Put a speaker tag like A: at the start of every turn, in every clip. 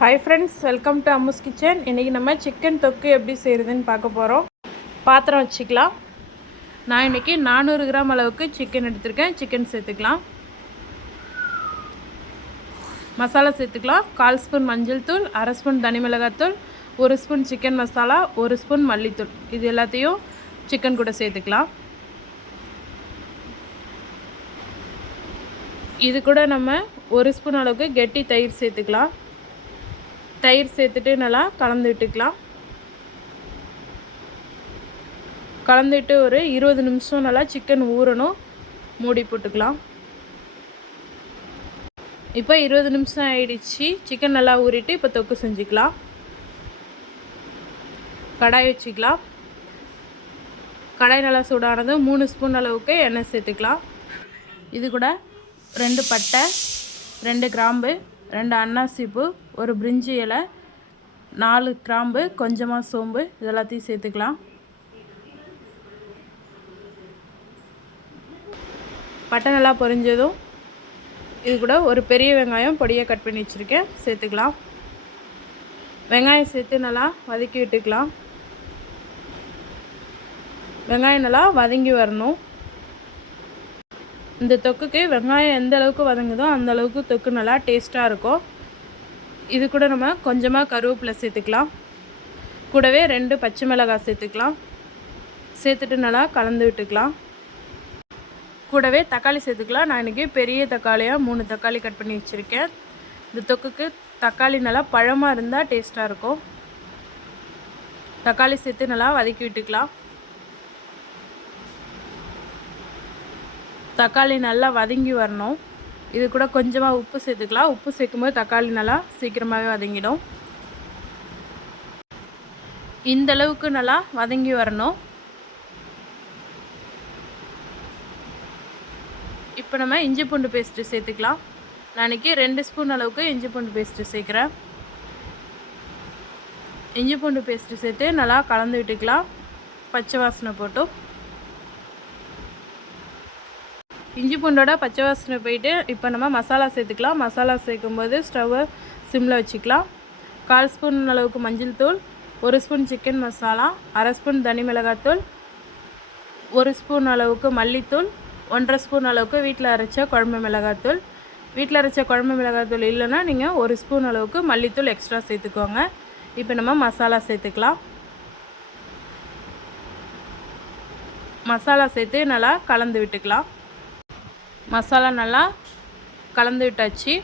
A: Hi friends welcome to Ammu's kitchen இன்றைக்கி நம்ம chicken தொக்கு எப்படி செய்கிறதுன்னு பார்க்க போகிறோம் பாத்திரம் வச்சுக்கலாம். நான் இன்றைக்கி நானூறு கிராம் அளவுக்கு சிக்கன் எடுத்திருக்கேன். சிக்கன் சேர்த்துக்கலாம். மசாலா சேர்த்துக்கலாம். கால் ஸ்பூன் மஞ்சள் தூள் அரை ஸ்பூன் தனி மிளகாத்தூள் ஒரு ஸ்பூன் சிக்கன் மசாலா ஒரு ஸ்பூன் மல்லித்தூள். இது எல்லாத்தையும் சிக்கன் கூட சேர்த்துக்கலாம். இது கூட நம்ம ஒரு ஸ்பூன் அளவுக்கு கெட்டி தயிர் சேர்த்துக்கலாம். தயிர் சேர்த்துட்டு நல்லா கலந்து விட்டுக்கலாம். கலந்துட்டு ஒரு இருபது நிமிஷம் நல்லா சிக்கன் ஊறணும். மூடி போட்டுக்கலாம். இப்போ இருபது நிமிஷம் ஆயிடுச்சு. சிக்கன் நல்லா ஊறிட்டு இப்போ தொக்கு செஞ்சுக்கலாம். கடாய் வச்சுக்கலாம். கடாய் நல்லா சூடானதும் மூணு ஸ்பூன் அளவுக்கு எண்ணெய் சேர்த்துக்கலாம். இது கூட ரெண்டு பட்டை ரெண்டு கிராம்பு ரெண்டு அன்னாசிப்பூ ஒரு பிரிஞ்சி இலை நாலு கிராம்பு கொஞ்சமாக சோம்பு இது எல்லாத்தையும் சேர்த்துக்கலாம். பட்டை நல்லா பொரிஞ்சதும் இது கூட ஒரு பெரிய வெங்காயம் பொடியை கட் பண்ணி வச்சுருக்கேன் சேர்த்துக்கலாம். வெங்காயம் சேர்த்து நல்லா வதக்கி விட்டுக்கலாம். வெங்காயம் நல்லா வதங்கி வரணும். இந்த தொக்குக்கு வெங்காயம் எந்த அளவுக்கு வதங்குதோ அந்த அளவுக்கு தொக்கு நல்லா டேஸ்ட்டாக இருக்கும். இது கூட நம்ம கொஞ்சமாக கருவேப்பிலை சேர்த்துக்கலாம். கூடவே ரெண்டு பச்சை மிளகாய் சேர்த்துக்கலாம். சேர்த்துட்டு நல்லா கலந்து விட்டுக்கலாம். கூடவே தக்காளி சேர்த்துக்கலாம். நான் இன்றைக்கி பெரிய தக்காளியாக மூணு தக்காளி கட் பண்ணி வச்சுருக்கேன். இந்த தொக்குக்கு தக்காளி நல்லா பழமாக இருந்தால் டேஸ்ட்டாக இருக்கும். தக்காளி சேர்த்து நல்லா வதக்கி விட்டுக்கலாம். தக்காளி நல்லா வதங்கி வரணும். இது கூட கொஞ்சமாக உப்பு சேர்த்துக்கலாம். உப்பு சேர்க்கும்போது தக்காளி நல்லா சீக்கிரமாகவே வதங்கிடும். இந்த அளவுக்கு நல்லா வதங்கி வரணும். இப்போ நம்ம இஞ்சி பூண்டு பேஸ்ட்டு சேர்த்துக்கலாம். நாளைக்கு ரெண்டு ஸ்பூன் அளவுக்கு இஞ்சி பூண்டு பேஸ்ட்டு சேர்க்குறேன். இஞ்சி பூண்டு பேஸ்ட்டு சேர்த்து நல்லா கலந்து விட்டுக்கலாம். பச்சை வாசனை போட்டும். இஞ்சி பூண்டோட பச்சை வாசனை போயிட்டு இப்போ நம்ம மசாலா சேர்த்துக்கலாம். மசாலா சேர்க்கும்போது ஸ்டவ்வை சிம்மில் வச்சுக்கலாம். கால் ஸ்பூன் அளவுக்கு மஞ்சள் தூள் ஒரு ஸ்பூன் சிக்கன் மசாலா அரை ஸ்பூன் தனி மிளகாத்தூள் ஒரு ஸ்பூன் அளவுக்கு மல்லித்தூள் ஒன்றரை ஸ்பூன் அளவுக்கு வீட்டில் அரைச்ச குழம்பு மிளகாத்தூள் வீட்டில் அரைச்ச குழம்பு மிளகாத்தூள் இல்லைன்னா நீங்கள் ஒரு ஸ்பூன் அளவுக்கு மல்லித்தூள் எக்ஸ்ட்ரா சேர்த்துக்கோங்க. இப்போ நம்ம மசாலா சேர்த்துக்கலாம். மசாலா சேர்த்து நல்லா கலந்து விட்டுக்கலாம். மசாலா நல்லா கலந்து விட்டாச்சு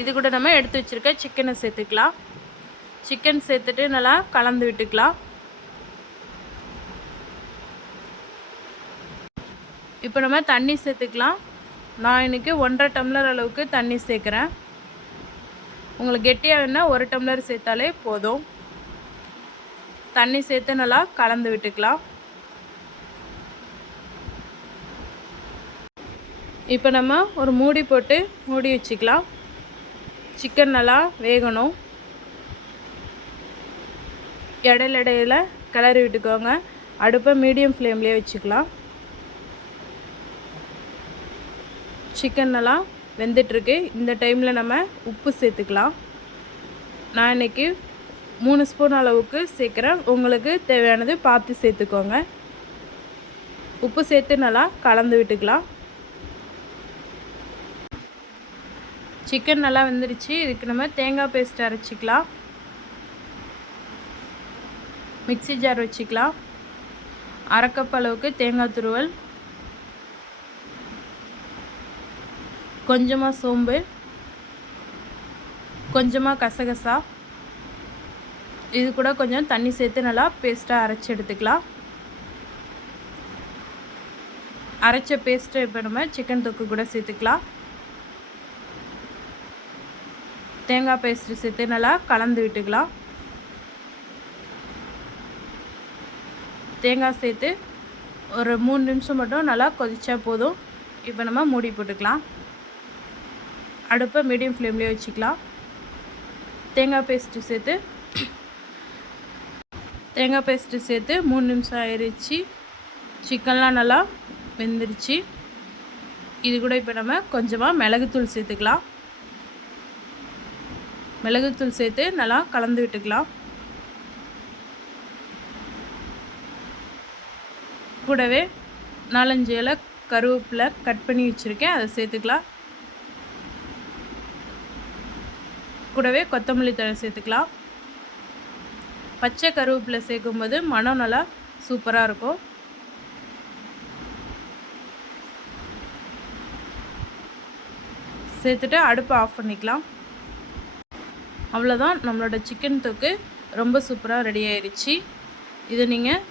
A: இது கூட நம்ம எடுத்து வச்சுருக்க சிக்கனை சேர்த்துக்கலாம். சிக்கன் சேர்த்துட்டு நல்லா கலந்து விட்டுக்கலாம். இப்போ நம்ம தண்ணி சேர்த்துக்கலாம். நான் இன்றைக்கி ஒன்றரை டம்ளர் அளவுக்கு தண்ணி சேர்க்குறேன். உங்களுக்கு கெட்டியாக வேணால் ஒரு டம்ளர் சேர்த்தாலே போதும். தண்ணி சேர்த்து நல்லா கலந்து விட்டுக்கலாம். இப்போ நம்ம ஒரு மூடி போட்டு மூடி வச்சுக்கலாம். சிக்கன் நல்லா வேகணும். இடையில இடையில கிளறி விட்டுக்கோங்க. அடுப்பை மீடியம் ஃப்ளேம்லேயே வச்சுக்கலாம். சிக்கன் நல்லா வெந்துட்டுருக்கு. இந்த டைமில் நம்ம உப்பு சேர்த்துக்கலாம். நான் இன்றைக்கி மூணு ஸ்பூன் அளவுக்கு சேர்க்குறேன். உங்களுக்கு தேவையானது பார்த்து சேர்த்துக்கோங்க. உப்பு சேர்த்து நல்லா கலந்து விட்டுக்கலாம். சிக்கன் நல்லா வந்துருச்சு. இதுக்கு நம்ம தேங்காய் பேஸ்ட் அரைச்சிக்கலாம். மிக்சி ஜார் வச்சுக்கலாம். அரைக்கப் அளவுக்கு தேங்காய் துருவல். கொஞ்சமாக சோம்பு. கொஞ்சமாக கசகசா. இது கூட கொஞ்சம் தண்ணி சேர்த்து நல்லா பேஸ்ட்டாக அரைச்சி எடுத்துக்கலாம். அரைச்ச பேஸ்ட்டை இப்போ நம்ம சிக்கன் தொக்கு கூட சேர்த்துக்கலாம். தேங்காய் பேஸ்ட்டு சேர்த்து நல்லா கலந்து விட்டுக்கலாம். தேங்காய் சேர்த்து ஒரு மூணு நிமிஷம் மட்டும் நல்லா கொதித்தா போதும். இப்போ நம்ம மூடி போட்டுக்கலாம். அடுப்பை மீடியம் ஃப்ளேம்லேயே வச்சுக்கலாம். தேங்காய் பேஸ்ட்டு சேர்த்து தேங்காய் பேஸ்ட்டு சேர்த்து மூணு நிமிஷம் ஆயிடுச்சு சிக்கன்லாம் நல்லா வெந்துருச்சு. இது கூட இப்போ நம்ம கொஞ்சமாக மிளகுத்தூள் சேர்த்துக்கலாம். மிளகுத்தூள் சேர்த்து நல்லா கலந்து விட்டுக்கலாம். கூடவே நாலஞ்சு இலை கருவேப்பிலை கட் பண்ணி வச்சுருக்கேன் அதை சேர்த்துக்கலாம். கூடவே கொத்தமல்லி தழை சேர்த்துக்கலாம். பச்சை கருவேப்பிலை சேர்க்கும்போது மனம் நல்லா சூப்பராக இருக்கும். சேர்த்துட்டு அடுப்பை ஆஃப் பண்ணிக்கலாம். அவ்வளோதான் நம்மளோட சிக்கன் தொக்கு ரொம்ப சூப்பராக ரெடி ஆயிடுச்சு. இது நீங்கள்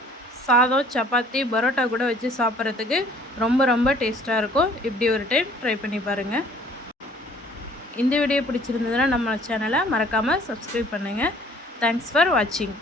A: சாதம் சப்பாத்தி பரோட்டா கூட வச்சு சாப்பிட்றதுக்கு ரொம்ப ரொம்ப டேஸ்ட்டாக இருக்கும். இப்படி ஒரு டைம் ட்ரை பண்ணி பாருங்கள் இந்த வீடியோ பிடிச்சிருந்ததுன்னா நம்ம சேனலை மறக்காமல் சப்ஸ்கிரைப் பண்ணுங்கள் தேங்க்ஸ் ஃபார் வாட்சிங்